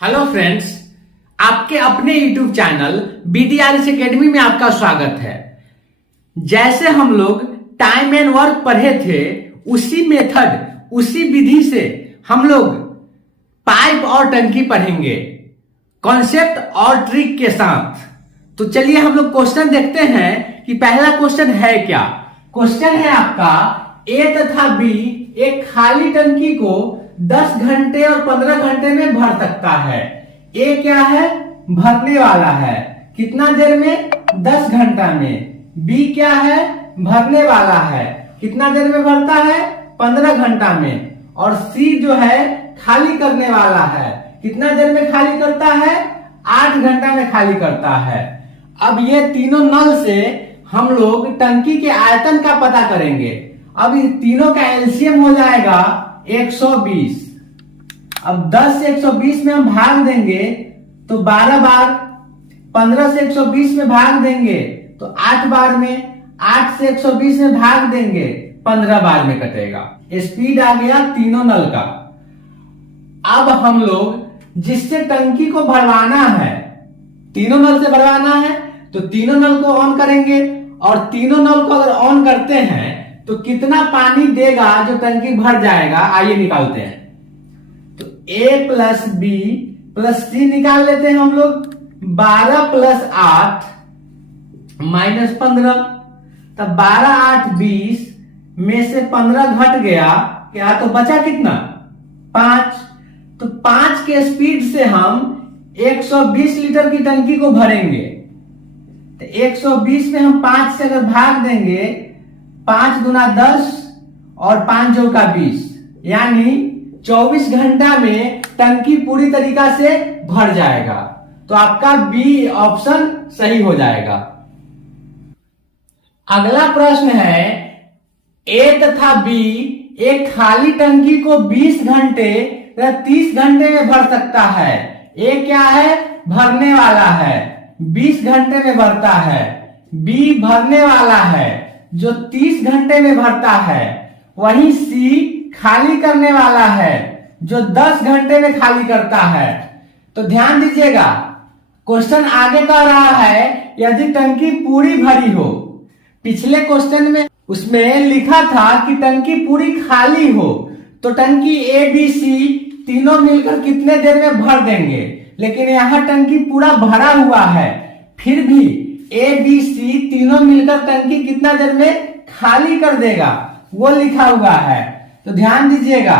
Hello friends, आपके अपने YouTube channel BDRS academy में आपका स्वागत है। जैसे हम लोग टाइम एंड वर्क पढ़े थे, उसी मेथड उसी विधि से हम लोग पाइप और टंकी पढ़ेंगे, कॉन्सेप्ट और ट्रिक के साथ। तो चलिए हम लोग क्वेश्चन देखते हैं कि पहला क्वेश्चन है क्या। क्वेश्चन है आपका, ए तथा बी एक खाली टंकी को 10 घंटे और 15 घंटे में भर सकता है। ए क्या है? भरने वाला है। कितना देर में? 10 घंटा में। बी क्या है? भरने वाला है। कितना देर में भरता है? 15 घंटा में। और सी जो है खाली करने वाला है। कितना देर में खाली करता है? 8 घंटा में खाली करता है। अब ये तीनों नल से हम लोग टंकी के आयतन का पता करेंगे। अब इन तीनों का एलसीएम हो जाएगा 120। अब 10 से 120 में हम भाग देंगे तो 12 बार, 15 से 120 में भाग देंगे तो 8 बार में, 8 से 120 में भाग देंगे 15 बार में कटेगा। स्पीड आ गया तीनों नल का। अब हम लोग जिससे टंकी को भरवाना है, तीनों नल से भरवाना है, तो तीनों नल को ऑन करेंगे। और तीनों नल को अगर ऑन करते हैं तो कितना पानी देगा जो टंकी भर जाएगा, आइए निकालते हैं। तो A प्लस बी प्लस सी निकाल लेते हैं हम लोग। 12 प्लस 8 माइनस 15, तब 12 8 20 में से 15 घट गया, क्या तो बचा कितना? 5। तो 5 के स्पीड से हम 120 लीटर की टंकी को भरेंगे। तो 120 में हम 5 से अगर भाग देंगे, 5 दूना 10 और 5 चौका 20, यानी 24 घंटा में टंकी पूरी तरीका से भर जाएगा। तो आपका बी ऑप्शन सही हो जाएगा। अगला प्रश्न है, ए तथा बी एक खाली टंकी को 20 घंटे या 30 घंटे में भर सकता है। ए क्या है? भरने वाला है, 20 घंटे में भरता है। बी भरने वाला है जो 30 घंटे में भरता है। वहीं सी खाली करने वाला है जो 10 घंटे में खाली करता है। तो ध्यान दीजिएगा, क्वेश्चन आगे कह रहा है यदि टंकी पूरी भरी हो। पिछले क्वेश्चन में उसमें लिखा था कि टंकी पूरी खाली हो, तो टंकी ए बी सी तीनों मिलकर कितने देर में भर देंगे। लेकिन यहाँ टंकी पूरा भरा हुआ है, फिर भी ए बी सी तीनों मिलकर टंकी कितना देर में खाली कर देगा, वो लिखा हुआ है। तो ध्यान दीजिएगा,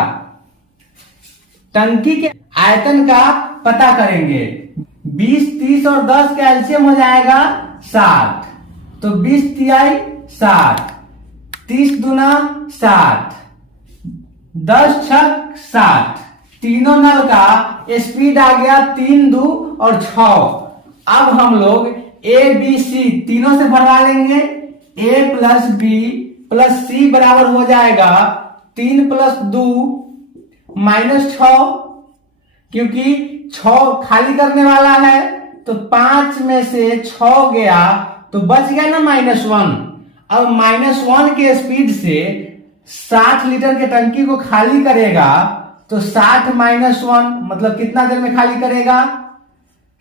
टंकी के आयतन का पता करेंगे। 20 30 और 10 का एलसीएम हो जाएगा 60। तो 20 तिहाई 60, 30 दूना 60, 10 छक 60। तीनों नल का स्पीड आ गया 3 2 और 6। अब हम लोग ए बी सी तीनों से भरवा लेंगे। ए प्लस बी प्लस सी बराबर हो जाएगा 3 प्लस 2 माइनस 6, क्योंकि 6 खाली करने वाला है। तो 5 में से 6 गया तो बच गया ना -1। अब -1 के स्पीड से 60 लीटर के टंकी को खाली करेगा। तो 60 माइनस 1 मतलब कितना देर में खाली करेगा?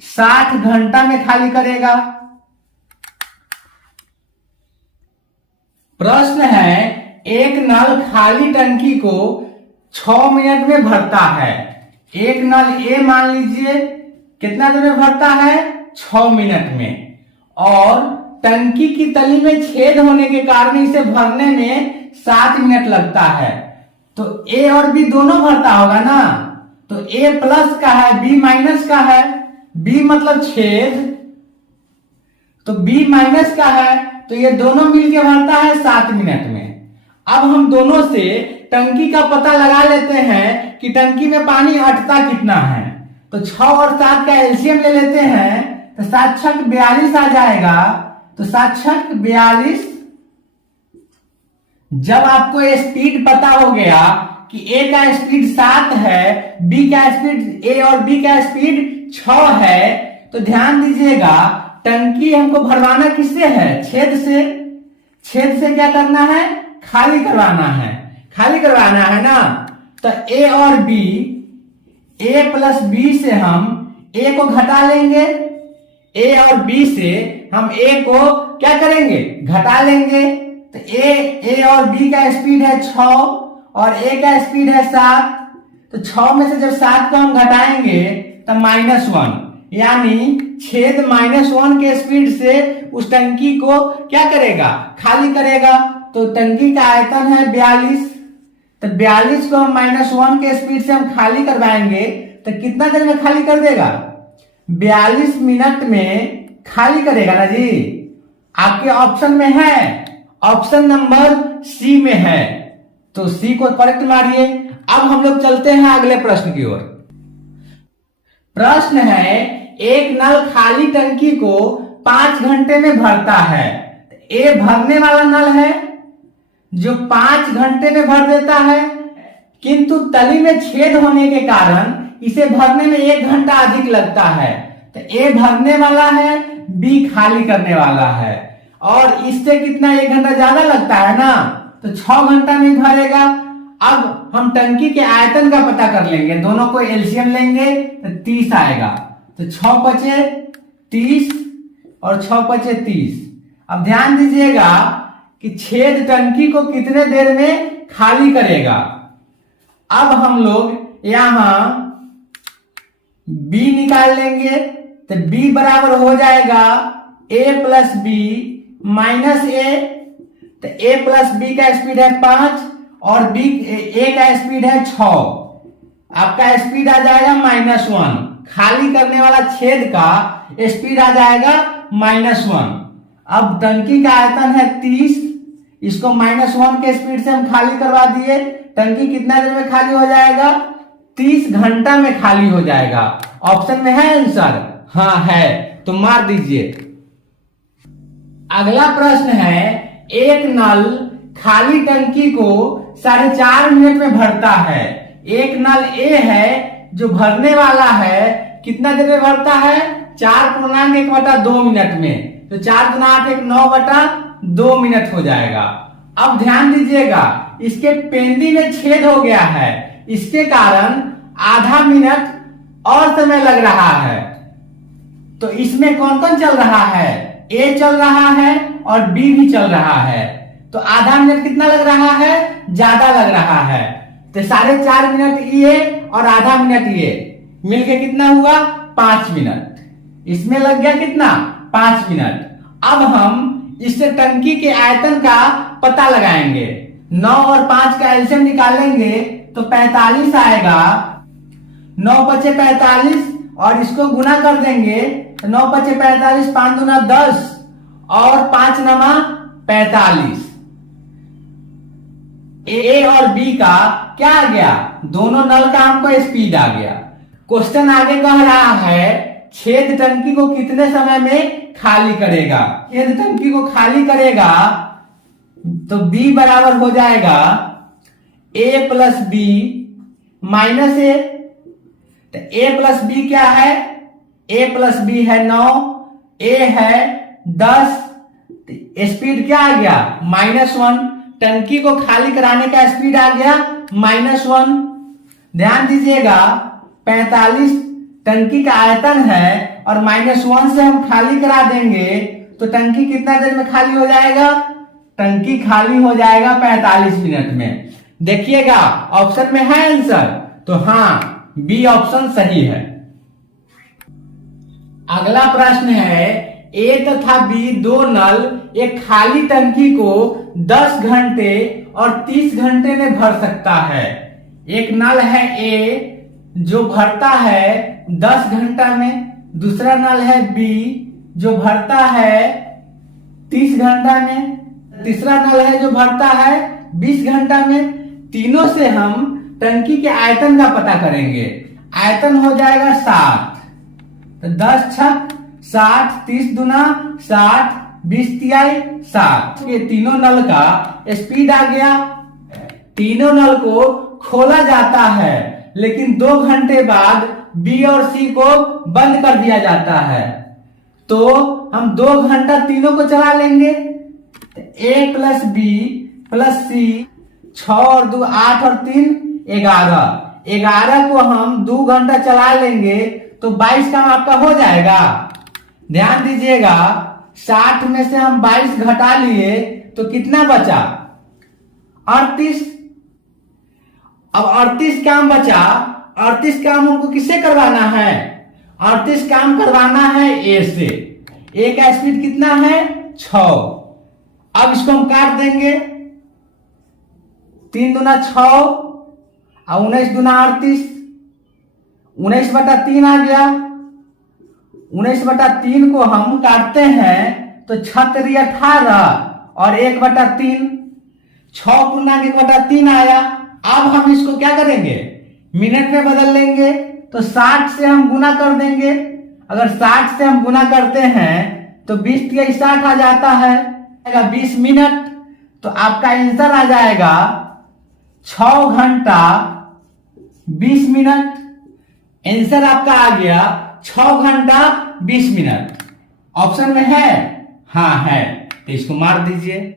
60 घंटा में खाली करेगा। प्रश्न है, एक नल खाली टंकी को 6 मिनट में भरता है। एक नल ए मान लीजिए कितना देर में भरता है? 6 मिनट में। और टंकी की तली में छेद होने के कारण इसे भरने में 7 मिनट लगता है। तो ए और बी दोनों भरता होगा ना। तो ए प्लस का है, बी माइनस का है। बी मतलब छेद, तो बी माइनस का है, तो ये दोनों मिलके भरता है 7 मिनट में। अब हम दोनों से टंकी का पता लगा लेते हैं कि टंकी में पानी अटता कितना है। तो 6 और 7 का एलसीएम ले लेते हैं, तो 7 छक 42 आ जाएगा। तो 7 छक 42। जब आपको स्पीड पता हो गया कि ए का स्पीड 7 है, बी का स्पीड, ए और बी का स्पीड 6 है, तो ध्यान दीजिएगा टंकी हमको भरवाना किससे है? छेद से। छेद से क्या करना है? खाली करवाना है। खाली करवाना है ना। तो ए और बी ए प्लस बी से हम ए को घटा लेंगे, ए और बी से हम ए को क्या करेंगे, घटा लेंगे। तो ए और बी का स्पीड है 6 और ए का स्पीड है 7। तो 6 में से जब 7 को हम घटाएंगे तो -1, यानी छेद -1 के स्पीड से उस टंकी को क्या करेगा, खाली करेगा। तो टंकी का आयतन है 42, तो 42 को हम -1 के स्पीड से हम खाली करवाएंगे तो कितना देर में खाली कर देगा, 42 मिनट में खाली करेगा ना जी। आपके ऑप्शन में है, ऑप्शन नंबर सी में है, तो सी को करेक्ट मारिए। अब हम लोग चलते हैं अगले प्रश्न की ओर। प्रश्न है, एक नल खाली टंकी को 5 घंटे में भरता है। ए भरने वाला नल है जो 5 घंटे में भर देता है, किंतु तली में छेद होने के कारण इसे भरने में 1 घंटा अधिक लगता है। तो ए भरने वाला है, बी खाली करने वाला है, और इससे कितना 1 घंटा ज्यादा लगता है ना, तो 6 घंटा में भरेगा। अब हम टंकी के आयतन का पता कर लेंगे, दोनों को एलसीएम लेंगे तो 30 आएगा। तो 6 पचे 30 और 6 पचे 30। अब ध्यान दीजिएगा कि छेद टंकी को कितने देर में खाली करेगा। अब हम लोग यहां B निकाल लेंगे, तो B बराबर हो जाएगा A प्लस बी माइनस ए। तो A प्लस बी का स्पीड है 5 और A का स्पीड है 6। आपका स्पीड आ जाएगा -1, खाली करने वाला छेद का स्पीड आ जाएगा -1। अब टंकी का आयतन है 30, इसको -1 के स्पीड से हम खाली करवा दिए। टंकी कितना देर में खाली हो जाएगा, 30 घंटा में खाली हो जाएगा। ऑप्शन में है आंसर, हाँ है, तो मार दीजिए। अगला प्रश्न है, एक नल खाली टंकी को 4.5 मिनट में भरता है। एक नल ए है जो भरने वाला है, कितना देर में भरता है, 4.1/2 मिनट में। तो 4 गुना 8 9/2 मिनट हो जाएगा। अब ध्यान दीजिएगा, इसके पेंदी में छेद हो गया है, इसके कारण आधा मिनट और समय लग रहा है। तो इसमें कौन कौन चल रहा है, ए चल रहा है और बी भी चल रहा है। तो आधा मिनट कितना लग रहा है, ज्यादा लग रहा है। तो 4.5 मिनट ये और आधा मिनट ये मिलके कितना हुआ, 5 मिनट। इसमें लग गया कितना, 5 मिनट। अब हम इससे टंकी के आयतन का पता लगाएंगे। 9 और 5 का एलसीएम निकालेंगे तो 45 आएगा। 9 पचे 45 और इसको गुना कर देंगे तो 9 पचे 45, 5 दूना 10 और 5 नमा 45। ए और बी का क्या आ गया, दोनों नल का हमको स्पीड आ गया। क्वेश्चन आगे कह रहा है, छेद टंकी को कितने समय में खाली करेगा। छेद टंकी को खाली करेगा तो B बराबर हो जाएगा A प्लस बी माइनस ए। तो A प्लस बी क्या है, A प्लस बी है 9, A है 10, स्पीड क्या आ गया, -1। टंकी को खाली कराने का स्पीड आ गया -1। ध्यान दीजिएगा, 45 टंकी का आयतन है और -1 से हम खाली करा देंगे तो टंकी कितना देर में खाली हो जाएगा, टंकी खाली हो जाएगा 45 मिनट में। देखिएगा ऑप्शन में है आंसर, तो हाँ बी ऑप्शन सही है। अगला प्रश्न है, ए तथा बी दो नल एक खाली टंकी को 10 घंटे और 30 घंटे में भर सकता है। एक नल है ए जो भरता है 10 घंटा में, दूसरा नल है बी जो भरता है 30 घंटा में, तीसरा नल है जो भरता है 20 घंटा में। तीनों से हम टंकी के आयतन का पता करेंगे। आयतन हो जाएगा 60, तो 10 छक 60, 30 दूना 60, 20 तिहाई 60। ये तीनों नल का स्पीड आ गया। तीनों नल को खोला जाता है लेकिन 2 घंटे बाद बी और सी को बंद कर दिया जाता है। तो हम 2 घंटा तीनों को चला लेंगे। ए प्लस बी प्लस सी, 6 और 2 8 और 3 11, 11 को हम 2 घंटा चला लेंगे तो 22 काम आपका हो जाएगा। ध्यान दीजिएगा, 60 में से हम 22 घटा लिए तो कितना बचा? 38। अब 38 काम बचा। 38 काम हमको किससे करवाना है? 38 काम करवाना है ए से। ए का स्पीड कितना है? 6। अब इसको हम काट देंगे। 3 दूना 6 और 19 दूना 38। 19/3 आ गया। 19/3 को हम काटते हैं तो 6 18 और 1/3 6 पूर्णांक 1/3 आया। अब हम इसको क्या करेंगे? मिनट में बदल लेंगे। तो 60 से हम गुना कर देंगे। अगर 60 से हम गुना करते हैं तो 20 × 60 आ जाता है 20 मिनट। तो आपका आंसर आ जाएगा 6 घंटा 20 मिनट। आंसर आपका आ गया 6 घंटा 20 मिनट। ऑप्शन में है? हाँ है, तो इसको मार दीजिए।